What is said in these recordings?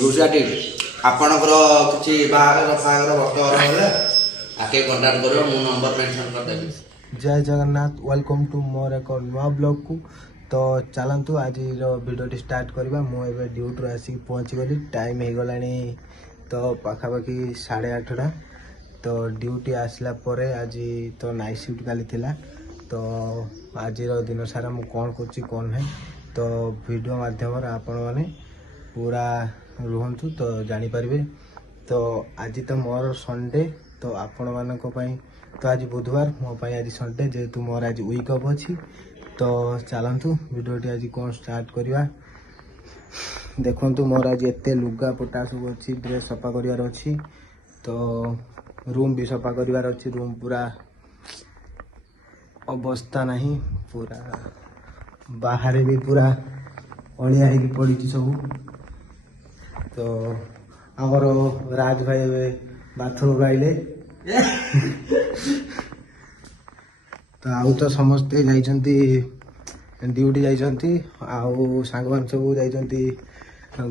ରୁଷିଆଟି ଆପଣଙ୍କର କିଛି ବାହାଘର ଫାହାଘର ବର୍ତ୍ତମାନ ହେଲେ ଆକେ କଣ୍ଟାକ୍ଟ କରିବ, ମୁଁ ନମ୍ବର ମେନସନ୍ କରିଦେବି। ଜୟ ଜଗନ୍ନାଥ, ୱେଲକମ୍ ଟୁ ମୋର ଏକ ନୂଆ ବ୍ଲଗ୍କୁ। ତ ଚାଲନ୍ତୁ ଆଜିର ଭିଡ଼ିଓଟି ଷ୍ଟାର୍ଟ କରିବା। ମୁଁ ଏବେ ଡ୍ୟୁଟିରୁ ଆସିକି ପହଞ୍ଚିଗଲି। ଟାଇମ୍ ହେଇଗଲାଣି ତ ପାଖାପାଖି 8:30। ତ ଡ୍ୟୁଟି ଆସିଲା ପରେ ଆଜି ତ ନାଇଟ୍ ସିଫ୍ଟ କାଲି ଥିଲା। ତ ଆଜିର ଦିନ ସାରା ମୁଁ କ'ଣ କରୁଛି କ'ଣ ନାହିଁ ତ ଭିଡ଼ିଓ ମାଧ୍ୟମରେ ଆପଣମାନେ ପୁରା ରୁହନ୍ତୁ ତ ଜାଣିପାରିବେ। ତ ଆଜି ତ ମୋର ସଣ୍ଡେ, ତ ଆପଣମାନଙ୍କ ପାଇଁ ତ ଆଜି ବୁଧବାର, ମୋ ପାଇଁ ଆଜି ସଣ୍ଡେ, ଯେହେତୁ ମୋର ଆଜି ୱିକ୍ ଅଫ୍ ଅଛି। ତ ଚାଲନ୍ତୁ ଭିଡ଼ିଓଟି ଆଜି କ'ଣ ଷ୍ଟାର୍ଟ କରିବା। ଦେଖନ୍ତୁ ମୋର ଆଜି ଏତେ ଲୁଗାପଟା ସବୁ ଅଛି, ଡ୍ରେସ୍ ସଫା କରିବାର ଅଛି, ତ ରୁମ୍ ବି ସଫା କରିବାର ଅଛି। ରୁମ୍ ପୁରା ଅବସ୍ଥା ନାହିଁ, ପୁରା ବାହାରେ ବି ପୁରା ଅଳିଆ ହେଇକି ପଡ଼ିଛି ସବୁ। ତ ଆମର ରାଜ ଭାଇ ଏବେ ବାଥରୁମ୍ ଆଇଲେ। ତ ଆଉ ତ ସମସ୍ତେ ଯାଇଛନ୍ତି ଡ୍ୟୁଟି ଯାଇଛନ୍ତି, ଆଉ ସାଙ୍ଗମାନେ ସବୁ ଯାଇଛନ୍ତି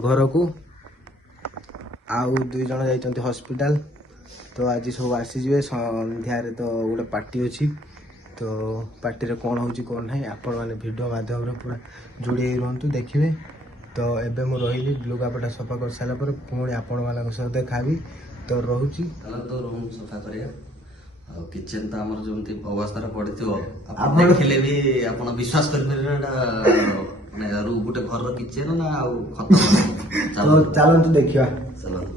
ଘରକୁ, ଆଉ 2 ଜଣ ଯାଇଛନ୍ତି ହସ୍ପିଟାଲ। ତ ଆଜି ସବୁ ଆସିଯିବେ ସନ୍ଧ୍ୟାରେ। ତ ଗୋଟେ ପାର୍ଟି ଅଛି, ତ ପାର୍ଟିରେ କ'ଣ ହେଉଛି କ'ଣ ନାହିଁ ଆପଣମାନେ ଭିଡ଼ିଓ ମାଧ୍ୟମରେ ପୁରା ଯୋଡ଼ି ହେଇ ରୁହନ୍ତୁ, ଦେଖିବେ। ତ ଏବେ ମୁଁ ରହିଲି, ଲୁଗାପଟା ସଫା କରିସାରିଲା ପରେ ପୁଣି ଆପଣମାନଙ୍କ ସହିତ ଦେଖାବି। ତ ରହୁଛି। ତ ରୁମ୍ ସଫା କରିବା, ଆଉ କିଚେନ୍ ତ ଆମର ଯେମିତି ଅବସ୍ଥାରେ ପଡ଼ିଥିବ, ଆପଣ ଦେଖିଲେ ବି ଆପଣ ବିଶ୍ୱାସ କରିପାରିବେ ଏଇଟା ମାନେ ଗୋଟେ ଘରର କିଚେନ୍ ନା ଆଉ ଖତ। ଚାଲନ୍ତୁ ଦେଖିବା। ଚାଲନ୍ତୁ।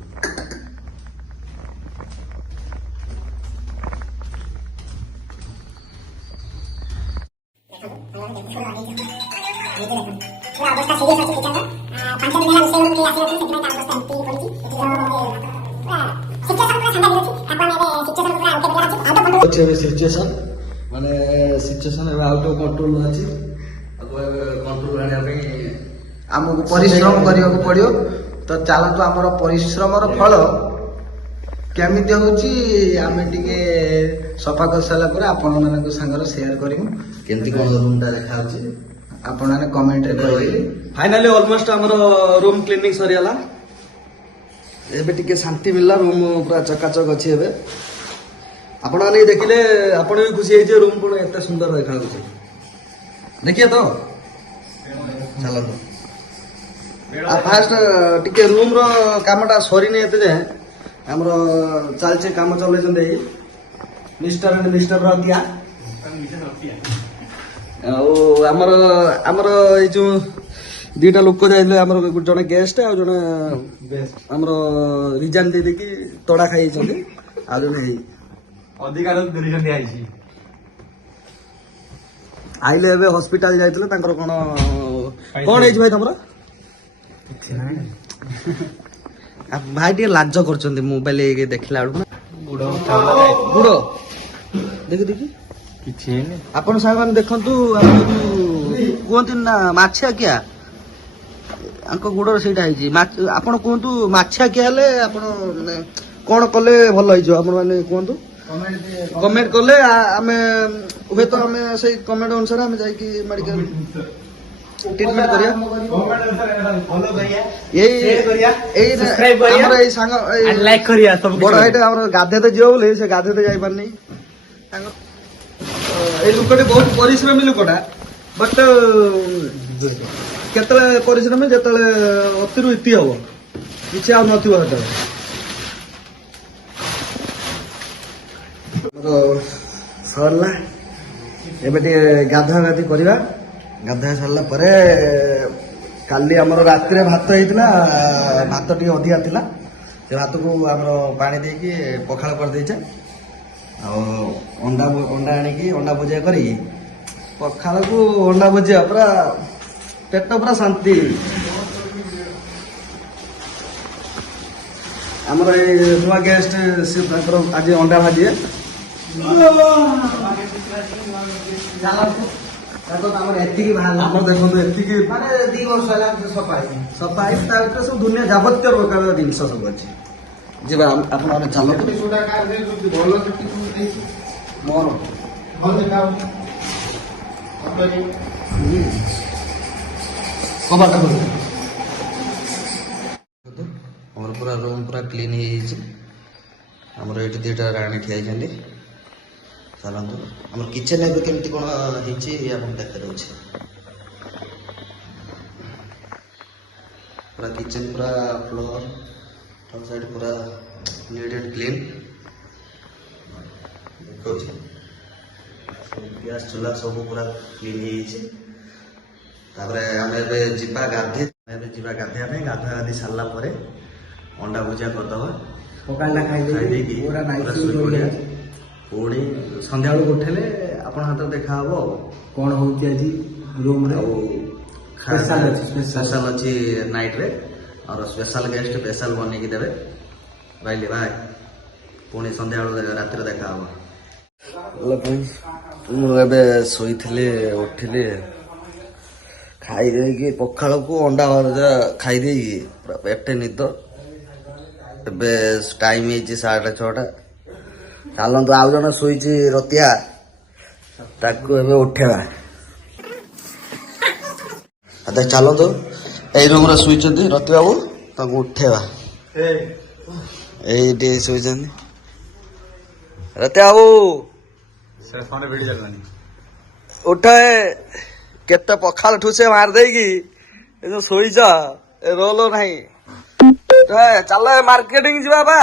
ଅବସ୍ଥା ସିରିୟସ୍ ଅଛି କିଚେନ୍ର। 5 ଦିନ ହେଲା ରୋଷେଇ ଘରକୁ କେହି ଆସିନଥିଲେ, ସେଥିପାଇଁ ତାର ଅବସ୍ଥା ଏମିତି ପଡ଼ିଛି। ସିଚୁଏସନ୍ ମାନେ ସିଚୁଏସନ୍ ଏବେ ଆଉଟ୍ ଅଫ୍ କଣ୍ଟ୍ରୋଲ ଅଛି। କଣ୍ଟ୍ରୋଲ ଆଣିବା ପାଇଁ ଆମକୁ ପରିଶ୍ରମ କରିବାକୁ ପଡ଼ିବ। ତ ଚାଲନ୍ତୁ ଆମର ପରିଶ୍ରମର ଫଳ କେମିତି ହେଉଛି ଆମେ ଟିକେ ସଫା କରିସାରିଲା ପରେ ଆପଣମାନଙ୍କ ସାଙ୍ଗରେ ସେୟାର କରିବୁ। କେମିତି କ'ଣ ରୁମ୍ଟା ଦେଖାଯାଉଛି ଆପଣମାନେ କମେଣ୍ଟରେ କହିବେ। ଫାଇନାଲି ଅଲମୋଷ୍ଟ ଆମର ରୁମ୍ କ୍ଲିନିଂ ସରିଗଲା। ଏବେ ଟିକେ ଶାନ୍ତି ମିଳିଲା, ରୁମ୍ ପୁରା ଚକାଚକ ଅଛି ଏବେ। ଆପଣମାନେ ଦେଖିଲେ ଆପଣ ବି ଖୁସି ହେଇଯିବେ, ରୁମ୍ ପୁଣି ଏତେ ସୁନ୍ଦର ଦେଖାଯାଉଛି। ଦେଖିବେ ତ, ଚାଲନ୍ତୁ। ଆଉ ଫାଷ୍ଟ ଟିକେ ରୁମ୍ର କାମଟା ସରିନି ଏତେ ଯାଏଁ, ଆମର ଚାଲିଛି କାମ ଚଲେଇଛନ୍ତି ଏଇ ମିଷ୍ଟର ଆଣ୍ଡ ମିଷ୍ଟର ରତିଆ। ଆଉ ଆମର ଏଇ ଯୋଉ 2ଟା ଲୋକ ଯାଇଥିଲେ, ଆମର ଜଣେ ଗେଷ୍ଟ ଆଉ ଜଣେ ଆମର ରିଜାଇନ୍ ଦେଇକି ତଡ଼ା ଖାଇଯାଇଛନ୍ତି, ଆଉ ଜଣେ ହେଇ ଅଧିକାର ଆଇଲେ ଏବେ ହସ୍ପିଟାଲ ଯାଇଥିଲେ। ତାଙ୍କର କ'ଣ ହେଇଛି ଭାଇ ତମର? ଭାଇ ଟିକେ ଲାଜ କରୁଛନ୍ତି ମୋବାଇଲ ଦେଖିଲା ବେଳକୁ। ଗୁଡ ଦେଖି କିଛି ହେଇନି। ଆପଣ ସାଙ୍ଗମାନେ ଦେଖନ୍ତୁ, ଆମର କୁହନ୍ତି ନା ମାଛିଆକିଆ, ଆଙ୍କ ଗୋଡର ସେଇଟା ହେଇଛି। ଆପଣ କୁହନ୍ତୁ ମାଛିଆକିଆ ହେଲେ ଆପଣ ମାନେ କ'ଣ କଲେ ଭଲ ହେଇଯିବ, ଆପଣ ମାନେ କୁହନ୍ତୁ। କମେଣ୍ଟ କଲେ ଆମେ ହୁଏତ ଆମେ ସେଇ କମେଣ୍ଟ ଅନୁସାରେ ଆମେ ଯାଇକି ମେଡିକାଲ ଟ୍ରିଟମେଣ୍ଟ କରିବା। ଆମର ଏଇ ସାଙ୍ଗ ବଡ ଭାଇଟା ଆମର ଗାଧେଇତେ ଯିବ ବୋଲି ସେ ଗାଧେଇତେ ଯାଇପାରୁନି। ତାଙ୍କ ଏଇ ଲୋକଟି ବହୁତ ପରିଶ୍ରମୀ ଲୋକଟା, ବଟ୍ କେତେବେଳେ ପରିଶ୍ରମୀ ଯେତେବେଳେ ଅତିରୁ ଇତି ହବ, କିଛି ଆଉ ନଥିବ ସେତେବେଳେ। ସରିଲା, ଏବେ ଟିକେ ଗାଧୁଆଗାଧି କରିବା। ଗାଧୁଆ ସରିଲା ପରେ କାଲି ଆମର ରାତିରେ ଭାତ ହେଇଥିଲା, ଭାତ ଟିକେ ଅଧିକା ଥିଲା, ସେ ଭାତକୁ ଆମର ପାଣି ଦେଇକି ପଖାଳ କରିଦେଇଛେ। ଆଉ ଅଣ୍ଡା ଆଣିକି ଅଣ୍ଡା ଭୁଜିଆ କରିକି ପଖାଳକୁ ଅଣ୍ଡା ଭୁଜିଆ ପୁରା ପେଟ ପୁରା ଶାନ୍ତି। ଆମର ଏଇ ନୂଆ ଗେଷ୍ଟ ସେ ତାଙ୍କର ଆଜି ଅଣ୍ଡା ଭାଜିବେ। ଆମର ଏତିକି ବାହାରିଲା, ଆମର ଦେଖନ୍ତୁ ଏତିକି ମାନେ 2 ବର୍ଷ ହେଲା ସଫା ହେଇଛି। ତା ଭିତରେ ସବୁ ଦୁନିଆ ଯାବତୀୟ ପ୍ରକାର ଜିନିଷ ସବୁ ଅଛି। ଯିବା ଆପଣ ଆମେ ଚାଲନ୍ତୁ। ମୋର କବାଟା ଖୋଲ। ଆମର ପୁରା ରୁମ୍ ପୁରା କ୍ଲିନ୍ ହେଇଯାଇଛି। ଆମର ଏଇଠି ଦୁଇଟା ରାଣୀ ଠିଆ ହେଇଛନ୍ତି। ଚାଲନ୍ତୁ ଆମର କିଚେନ୍ ଏବେ କେମିତି କ'ଣ ହେଇଛି ଆପଣ ଦେଖାଇ ଦେଉଛି। ପୁରା କିଚେନ୍ ପୁରା ଫ୍ଲୋର୍ ସବୁ ସାଇଡ୍ ପୁରା ନିଟ୍ ଆଣ୍ଡ କ୍ଲିନ୍ ଦେଖାଉଛି। ଗ୍ୟାସ୍ ଚୁଲା ସବୁ ପୁରା କ୍ଲିନ୍ ହେଇଯାଇଛି। ତାପରେ ଆମେ ଏବେ ଯିବା ଗାଧେଇବା ପାଇଁ। ଗାଧେଇ ସାରିଲା ପରେ ଅଣ୍ଡା ଭୁଜିଆ କରିଦେବା। ପକାଳଟା ଖାଇ ଦେଇକି ପୁରା ପୁରା ନାଇସ୍ ଶୋଇ ପଡ଼ିବା। ପୁଣି ସନ୍ଧ୍ୟାବେଳକୁ ଉଠିଲେ ଆପଣଙ୍କ ହାତରେ ଦେଖାହେବ ଆଉ। କ'ଣ ହଉଛି ଆଜି ରୁମ୍ରେ ଆଉ ସ୍ପେଶାଲ୍ ଅଛି, ସ୍ପେଶାଲ୍ ଅଛି ନାଇଟ୍ରେ। ଆଉ ସ୍ପେଶାଲ୍ ଗେଷ୍ଟ ସ୍ପେଶାଲ୍ ବନେଇକି ଦେବେ। ରହିଲି ବାଏ। ପୁଣି ସନ୍ଧ୍ୟାବେଳକୁ ରାତିରେ ଦେଖାହେବ। ମୁଁ ଏବେ ଶୋଇଥିଲି ଉଠିଲି ଖାଇ ଦେଇକି ପଖାଳକୁ ଅଣ୍ଡା ଭଜା ଖାଇ ଦେଇକି ପୁରା ପେଟେ ନିଦ। ଏବେ ଟାଇମ୍ ହେଇଛି 6:30। ଚାଲନ୍ତୁ ଆଉ ଜଣେ ଶୋଇଛି ରତିଆ, ତାକୁ ଏବେ ଉଠେଇବା। ଚାଲନ୍ତୁ ଏଇ ରୁମ୍ରେ ଶୋଇଛନ୍ତି ରତି ବାବୁ, ତାକୁ ଉଠେଇବା। ଏଇଠି ଶୋଇଛନ୍ତି ରତି ବାବୁ, ଉଠ। କେତେ ପଖାଳ ଠୁସେ ମାରି ଦେଇକି ଏ ଯୋଉ ଶୋଇଛ ଏ ରୋଲ ନାହିଁ। ଚାଲ ମାର୍କେଟିଂ ଯିବା ବା,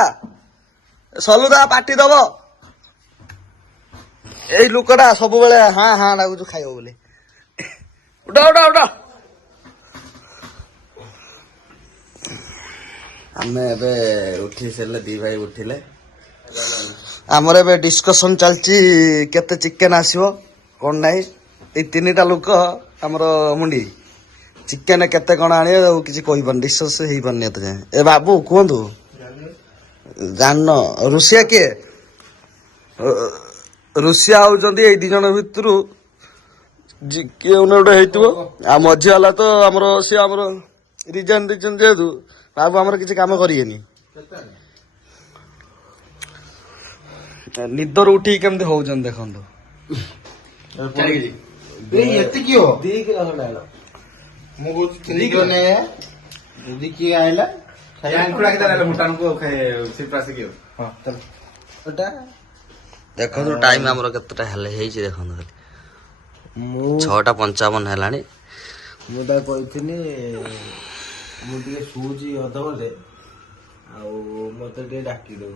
ସଲୁଦା ପାଟି ଦବ। ଏଇ ଲୋକଟା ସବୁବେଳେ ହାଁ ହାଁ ଲାଗୁଛୁ ଖାଇବ ବୋଲି। ଉଠ ଉଠ ଉଠ। ଆମେ ଏବେ ଉଠି ସାରିଲେ, ଦି ଭାଇ ଉଠିଲେ। ଆମର ଏବେ ଡିସ୍କସନ୍ ଚାଲିଛି କେତେ ଚିକେନ୍ ଆସିବ କ'ଣ ନାହିଁ। ଏଇ 3ଟା ଲୋକ ଆମର ମୁଣ୍ଡି ଚିକେନ୍ କେତେ କ'ଣ ଆଣିବେ ଆଉ କିଛି କହିପାରୁନି, ଡିସ୍କସ୍ ହେଇପାରୁନି ଏତେ ଯାଏଁ। ଏ ବାବୁ କୁହନ୍ତୁ, ଜାଣିନ ରୁଷିଆ କିଏ? ରୁଷିଆ ହଉଛନ୍ତି ଏଇ 2 ଜଣ ଭିତରୁ କିଏ ଗୋଟେ ହେଇଥିବ। ଆଉ ମଝି ବାଲା ତ ଆମର ସିଏ ଆମର ରିଜାଇନ୍ ଦେଇଛନ୍ତି ଯେହେତୁ ବାବୁ ଆମର କିଛି କାମ କରିବେନି। ନିଦରୁ ଉଠିକି କେମିତି ହଉଛନ୍ତି ଦେଖନ୍ତୁ। ଏତିକି ହବ 2 କିଲୋ ଖଣ୍ଡେ ଆଇଲା। ମୁଁ କହୁଛି 3 କିଲୋ ନେଇ ଆୟା। ଯଦି କିଏ ଆଇଲା ଦେଖନ୍ତୁ ଟାଇମ୍ ଆମର କେତେଟା ହେଲେ ହେଇଛି ଦେଖନ୍ତୁ ଖାଲି। ମୁଁ 6:55 ହେଲାଣି। ମୁଁ ତାକୁ କହିଥିଲି ମୁଁ ଟିକେ ଶୋଉଛି ଅଧଘଣ୍ଟେ, ଆଉ ମତେ ଟିକେ ଡାକି ଦଉ।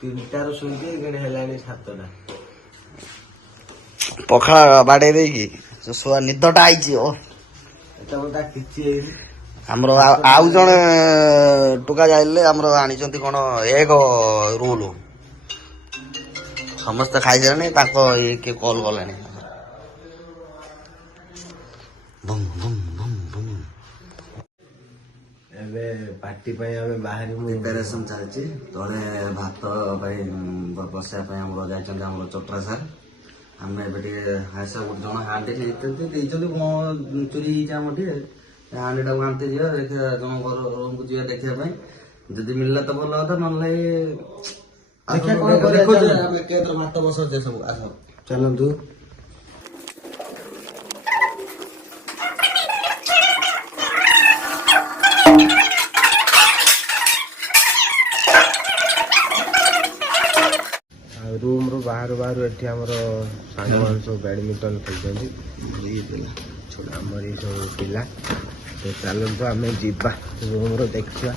3ଟାରୁ ଶୋଇଛି, ଏଇଖିଣି ହେଲାଣି 7ଟା। ପଖାଳ ବାଡେଇ ଦେଇକି ଶୁଆ ନିଦଟା ଆଇଛି। ଏଟା ମତେ କିଛି ହେଇନି। ଆମର ଆଉ ଜଣେ ଟୋକା ଯାଇଲେ ଆମର ଆଣିଛନ୍ତି କ'ଣ ଏଗ ରୋଲ। ସମସ୍ତେ ଖାଇସାରିଲେଣି, ତାଙ୍କ ଇଏ କିଏ କଲ୍ କଲେଣି। ଏବେ ପାର୍ଟି ପାଇଁ ଆମେ ବାହାରିବୁ। ପ୍ରିପାରେସନ୍ ଚାଲିଛି। ତଳେ ଭାତ ପାଇଁ ବସିବା ପାଇଁ ଆମର ଯାଇଛନ୍ତି ଆମର ଚୋଟ୍ରା ସାର୍। ଆମେ ଏବେ ଟିକେ ଗୋଟେ ଜଣ ହାଣ୍ଡି ଦେଇଛନ୍ତି କ'ଣ ଚୋରି ହେଇଛି ଆମର ଟିକେ ହାଣ୍ଡିଟାକୁ ଆଣିତେ ଯିବା। ଦେଖିବା ଜଣ ଘର ରୁମ୍କୁ ଯିବା ଦେଖିବା ପାଇଁ। ଯଦି ମିଳିଲା ତ ଭଲ କଥା, ନହେଲେ ଦେଖୁଛୁ ଆମେ କେତେ ଭାତ ବସାଉଛେ ସବୁ। ଆସ ଚାଲନ୍ତୁ। ରୁମ୍ରୁ ବାହାରୁ ଏଠି ଆମର ସାଙ୍ଗମାନେ ସବୁ ବ୍ୟାଡମିଣ୍ଟନ ଖେଳୁଛନ୍ତି। ଆମରି ସବୁ ପିଲା। ତ ଚାଲନ୍ତୁ ଆମେ ଯିବା ରୁମ୍ରୁ ଦେଖିବା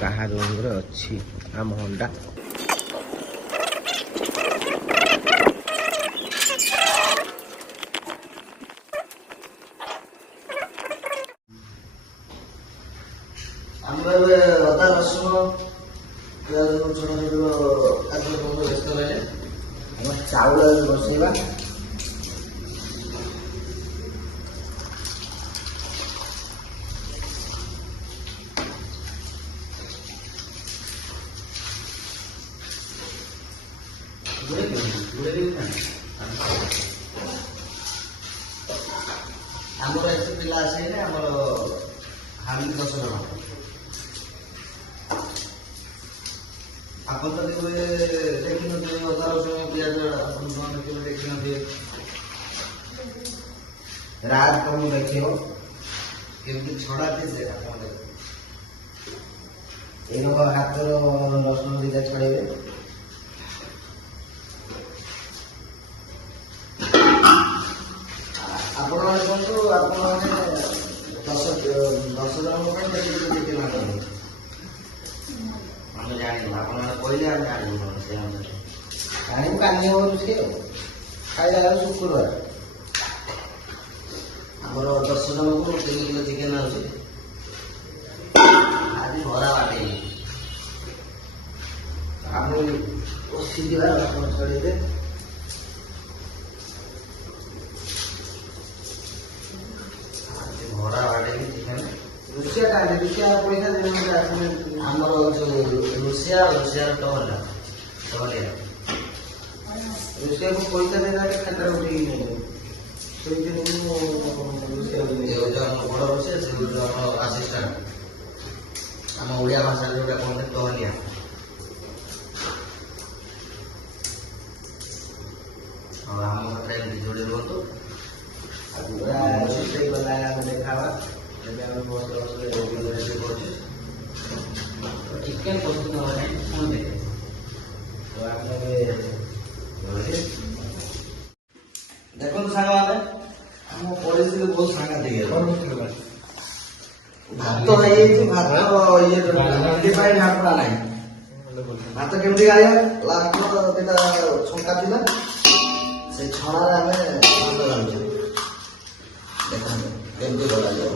କାହା ରୁମ୍ରେ ଅଛି ଆମ ହଣ୍ଡା। ଆମର ଏବେ ଅଦା ରସୁଣ ପିଆଜ କାର୍ଯ୍ୟକ୍ରମ ବ୍ୟସ୍ତ ରହିଲେ। ଆମ ଚାଉଳ ବସେଇବା। ଆମର ଏତେ ପିଲା ଆସିଲେ ଆମର ହାଣ୍ଡି 10 ଜଣ। ଆପଣ ତ କେବେ ଦେଖିନଥିବେ ଅଦା ରସୁଣ ପିଆଜ, ଆପଣ କେବେ ରାତ କମ ଦେଖିବ କେମିତି ଛଡ଼ାନ୍ତି ସେ ଆପଣ ଦେଖିବେ। ଏଇ ଲୋକ ହାତର ରସୁଣ ଦିଟା ଛଡ଼େଇବେ। ଆପଣମାନେ କୁହନ୍ତୁ, ଆପଣମାନେ 10 ଜଣଙ୍କ ପାଇଁ କେତେ ଚିକେନ ଆଣନ୍ତି? ଆମେ ଜାଣିନୁ, ଆପଣମାନେ କହିଲେ ଆମେ ଜାଣିବୁ ସେ ଅନୁସାରେ ଆଣିବୁ। କାଲି ହବ ରୋଷେଇ ଆଉ ଖାଇଲା ବେଳକୁ ଶୁକ୍ରବାର। ଆମର 10 ଜଣଙ୍କୁ 3 କିଲୋ ଚିକେନ ଆସୁଛି। ଆଜି ଭରା ବାଟେନି ଆମେ ବସିଯିବା, ଆପଣ ଛଡ଼େଇବେ। ଭରା ବାଟେନି ଚିକେନ। ରୁଷିଆ କାଲି ରୁଷିଆ ପଇସା ଆମର ଯୋଉ ରୁଷିଆର ଟହଲା ଟହଲିଆ ରୁଷିଆକୁ ପଇସା ଦେଲା ଖାତାରେ ଉଠେଇକି ନେଇଯାଉ। ସେଇଥିରେ ଆମ ବଡ଼ ରୁଷିଆ, ସେ ହେଉଛି ଆମର ଆସିଷ୍ଟାଣ୍ଟ। ଆମ ଓଡ଼ିଆ ଭାଷାରେ ଯୋଉଟା କହନ୍ତି ଟହଲିଆ। ଆଉ ଆମ କଥା ଏମିତି ଯୋଡ଼ି ରୁହନ୍ତୁ। ରୋଷେଇ ଗଲା ଆମେ ଦେଖାବା। ଏବେ ଆମେ ଚିକେନ ପ୍ରସ୍ତୁତ ହେବା ପାଇଁ ଶୁଣନ୍ତି। ତ ଆମେ ଦେଖନ୍ତୁ ସାଙ୍ଗମାନେ, ଆମ ପରିସ୍ଥିତି ବହୁତ ସାଂଘାତିକ। ଭାତ ହେଇଯାଇଛି, ଭାତ ଇଏ ପାଇଁ ଭାତଟା ନାହିଁ। ଭାତ କେମିତି ଗାଳିବା? ଲାଷ୍ଟ ଦିଟା ଛଙ୍କା ଥିଲା, ସେ ଛଣାରେ ଆମେ ଭାତ ଗାଳୁଛୁ। ଦେଖନ୍ତୁ କେମିତି କରାଯାଏ।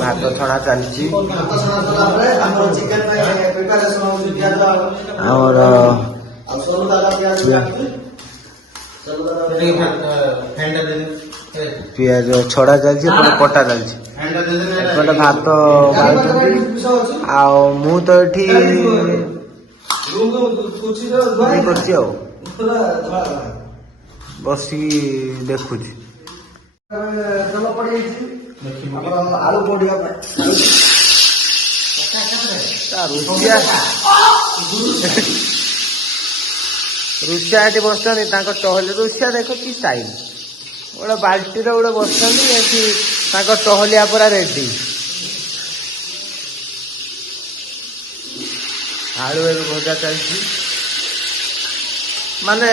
ଭାତ ଛଣା ଚାଲିଛି। ଭାତ ଛଣା କଲା ପରେ ଆମର ଚିକେନ ପାଇଁ ପ୍ରିପାରେସନ ହେଉଛି। ପିଆଜ ଆମର ଆଉ ସରୁ ଦାଦା ପିଆଜ କାଟୁଛି। ସରୁ ଦାଦା ପିଆଜ ଛଡ଼ା ଚାଲିଛି, ଏପଟେ କଟା ଚାଲିଛି। ଏପଟେ ଭାତ ଗାଳୁଛନ୍ତି। ଆଉ ମୁଁ ତ ଏଠି ଇଏ କରୁଛି ଆଉ ବସିକି ଦେଖୁଛି। ତେଲ ପଡ଼ିଯାଇଛି, ଆମର ଆଳୁ ପଡ଼ିବା ପାଇଁ। ରୁଷିଆ ଏଠି ବସିଛନ୍ତି, ତାଙ୍କ ଟହଲି ରୁଷିଆ ଦେଖ କି ଷ୍ଟାଇଲ। ଗୋଟେ ବାଲ୍ଟିରେ ଗୋଟେ ବସିଛନ୍ତି, ଏଠି ତାଙ୍କ ଟହଲିଆ ପୁରା ରେଡି। ଆଳୁ ଏବେ ଭଜା ଚାଲିଛି। ମାନେ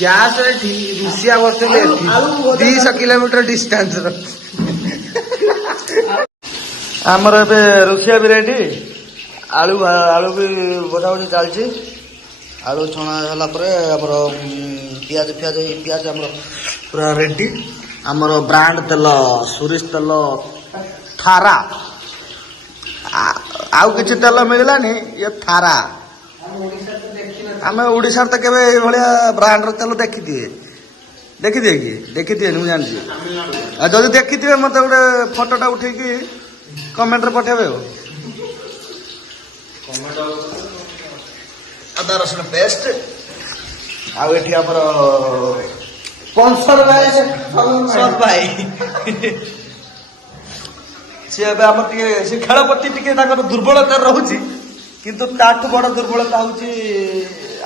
ଗ୍ୟାସ ଏଠି, ରୁଷିଆ ବସିଛନ୍ତି ଏଠି 200 କିଲୋମିଟର ଡିଷ୍ଟାନ୍ସର। ଆମର ଏବେ ରୋଷିଆ ବି ରେଡି। ଆଳୁ ବି ଭଜାଭଜି ଚାଲିଛି। ଆଳୁ ଛଣା ହେଲା ପରେ ଆମର ପିଆଜ ଆମର ପୁରା ରେଡି। ଆମର ବ୍ରାଣ୍ଡ ତେଲ, ସୋରିଷ ତେଲ ଥାରା। ଆଉ କିଛି ତେଲ ମିଳିଲାନି, ଇଏ ଥାରା। ଆମେ ଓଡ଼ିଶାରେ ତ କେବେ ଏଇଭଳିଆ ବ୍ରାଣ୍ଡର ତେଲ ଦେଖିଥିବେ କି? ଦେଖିଥିବେନି, ମୁଁ ଜାଣିଛି। ଆଉ ଯଦି ଦେଖିଥିବେ ମତେ ଗୋଟେ ଫଟୋଟା ଉଠେଇକି କମେଣ୍ଟରେ ପଠେଇବେ ଆଉ। ଅଦା ରସୁଣ ପେଷ୍ଟ। ଆଉ ଏଠି ଆମର ସ୍ପନ୍ସର ଭାଇ ସିଏ ଏବେ ଆମର ଟିକେ ସେ ଖେଳ ପ୍ରତି ଟିକେ ତାଙ୍କର ଦୁର୍ବଳତା ରହୁଛି, କିନ୍ତୁ ତାଠୁ ବଡ ଦୁର୍ବଳତା ହଉଛି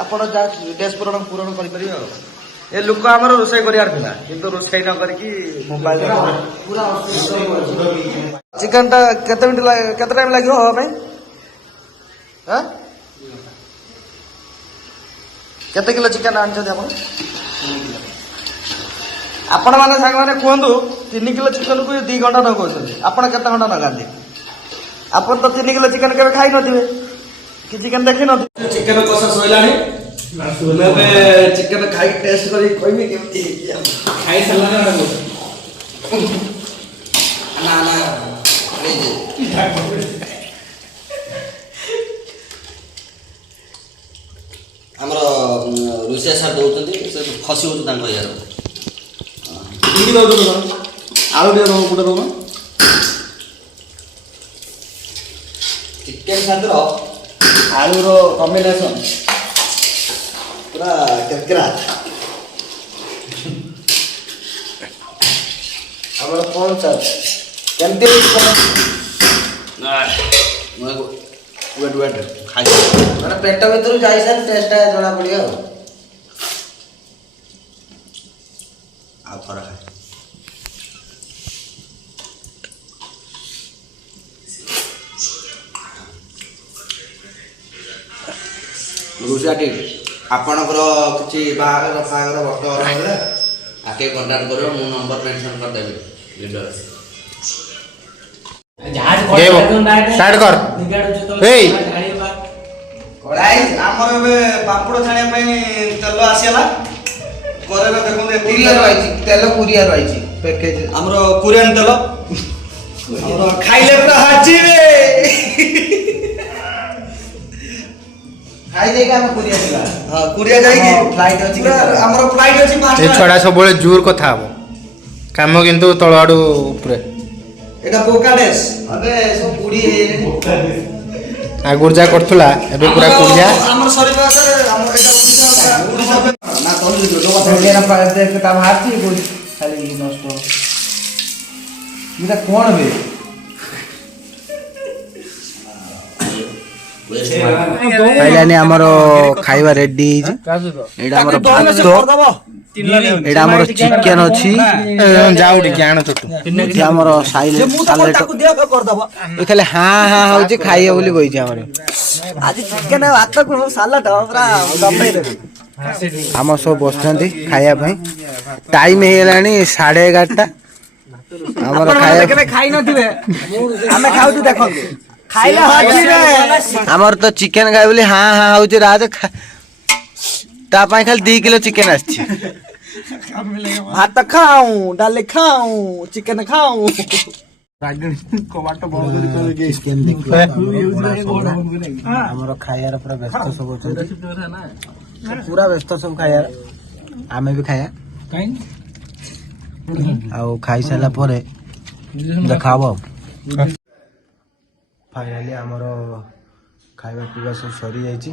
ଆପଣ ଯାହା ଡେସ୍ ପୂରଣ କରିପାରିବେ ଆଉ। ଏ ଲୋକ ଆମର ରୋଷେଇ କରିବାର ଥିଲା, କିନ୍ତୁ ରୋଷେଇ ନ କରିକି ମୋବାଇଲ। ଚିକେନ ଟା କେତେ ଟାଇମ ଲାଗିବ ହବା ପାଇଁ? କେତେ କିଲୋ ଚିକେନ ଆଣିଛନ୍ତି ଆପଣ? ଆପଣ ମାନେ ସାଙ୍ଗମାନେ କୁହନ୍ତୁ, 3 କିଲୋ ଚିକେନକୁ 2 ଘଣ୍ଟା ନଗଉଛନ୍ତି, ଆପଣ କେତେ ଘଣ୍ଟା ନଗାନ୍ତି? ଆପଣ ତ 3 କିଲୋ ଚିକେନ କେବେ ଖାଇ ନଥିବେ କି ଚିକେନ ଦେଖି ନଥିବେ। ଚିକେନ କଷା ସଇଲାଣି। ଏବେ ଚିକେନ ଖାଇକି ଟେଷ୍ଟ କରିକି କହିବି କେମିତି ଖାଇ ସାରିଲା ନା ଆମର ରୋଷେଇଆ ସାର୍ ଦଉଛନ୍ତି, ସେ ଖସି ହଉଛି ତାଙ୍କ ଇଆର। ଟିକେ ଦଉଛନ୍ତି ଆଳୁ ଟିକେ ଦଉ ଗୋଟେ ଦଉନ। ଚିକେନ ସାଥିର ଆଳୁର କମ୍ବିନେସନ ପୁରା କେରକେରା। ଆମର କଣ ସାର୍ କେମିତି ୱେଟ୍ ଖାଇ ମାନେ ପେଟ ଭିତରୁ ଯାଇସାରି ଟେଷ୍ଟଟା ଜଣା ପଡ଼ିବ ଆଉ ଥରେ ଖାଇ ରୁଷାଟି ଆପଣଙ୍କର କିଛି ବାହାଘର ଫାହାଘର ବର୍ତ୍ତମାନ ହେଲେ ଆକେ କଣ୍ଟାକ୍ଟ କରିବ ମୁଁ ନମ୍ବର ମେନସନ୍ କରିଦେବି ଭିଡ଼ିଓରେ ଷ୍ଟାର୍ଟ କର ଏଇ କଡ଼ାଇ ଆମର ଏବେ ପାମ୍ପଡ଼ ଛାଣିବା ପାଇଁ ତେଲ ଆସିଗଲା କରେଇରେ ଦେଖନ୍ତୁ କୁରିଆର ଆଇଛି ତେଲ କୁରିଆର ଆଇଛି ପ୍ୟାକେଜ ଆମର କୋରିଆନ ତେଲ ଆମର ଖାଇଲେ ପୁରା ହାଜିବେ ଖାଇ ଦେଇକି ଆମେ କୁରିଆ ଯିବା ହଁ କୋରିଆ ଯାଇକି ଫ୍ଲାଇଟ୍ ଅଛି ଆମର ଫ୍ଲାଇଟ୍ ଅଛି ଏ 5ଟା ଛଡ଼ା ସବୁବେଳେ ଜୋର କଥା ହବ କାମ କିନ୍ତୁ ତଳ ଆଡୁ ଉପରେ ଏଟା ବୋକାଡେସ୍ ଏବେ ସବୁ ପୁଡ଼ି ହେଇଗଲେଣି ଆଗରୁ ଯାହା କରୁଥିଲା ଏବେ ପୁରା କୁଡ଼ିଆ ଆମର ସରିବା ଆମର ଏଟା ଓଡ଼ିଶା ନା ତମେ ଓଡ଼ିଆର ତା ବାହାରିଛି ଖାଲି ନଷ୍ଟ ଏଇଟା କ'ଣ ବେ ପାଇଲାନି ଆମର ଖାଇବା ରେଡି ହେଇଛି ଏଇଟା ଆମର ଭାତ ଏଇଟା ଆମର ଚିକେନ ଅଛି ଯାଉ ଟିକେ ଆଣ ଚଟୁ ଏଠି ଆମର ସାଲେଟ ଖାଲି ହାଁ ହାଁ ହଉଛି ଖାଇବ ବୋଲି କହିଛି ଆମର ଆଜି ଚିକେନ ଭାତକୁ ସାଲାଡ ପୁରା ଦବେଇ ଦେବେ ଆମର ସବୁ ବସିଛନ୍ତି ଖାଇବା ପାଇଁ ଟାଇମ ହେଇଗଲାଣି 11:30 ଆମର ଖାଇବା କେବେ ଖାଇ ନଥିବେ ଆମେ ଖାଉଛୁ ଦେଖନ୍ତୁ ଖାଇଲେ ଆମର ତ ଚିକେନ ଖାଇ ବୋଲି ହାଁ ହାଁ ହଉଛି ରାଜ ତା ପାଇଁ ଖାଲି 2 କିଲୋ ଚିକେନ ଆସିଛି ଭାତ ଖାଉ ଡାଲି ଖାଉ ଚିକେନ ଖାଉ ଆମର ଖାଇବାର ପୁରା ବ୍ୟସ୍ତ ସବୁ ଅଛନ୍ତି ପୁରା ବ୍ୟସ୍ତ ସବୁ ଖାଇବାର ଆମେ ବି ଖାଇବା ଆଉ ଖାଇସାରିଲା ପରେ ଦେଖା ହବ ଫାଇନାଲି ଆମର ଖାଇବା ପିଇବା ସବୁ ସରିଯାଇଛି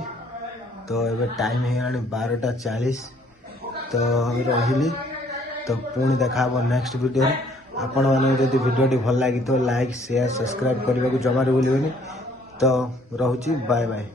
ତ ଏବେ ଟାଇମ୍ ହେଇଗଲାଣି 12:40 ତ ରହିଲି ତ ପୁଣି ଦେଖା ହବ ନେକ୍ସଟ ଭିଡ଼ିଓରେ ଆପଣମାନଙ୍କୁ ଯଦି ଭିଡ଼ିଓଟି ଭଲ ଲାଗିଥିବ ଲାଇକ୍ ସେୟାର ସବସ୍କ୍ରାଇବ୍ କରିବାକୁ ଜମାରୁ ଭୁଲିବେନି ତ ରହୁଛି ବାଏ ବାଏ।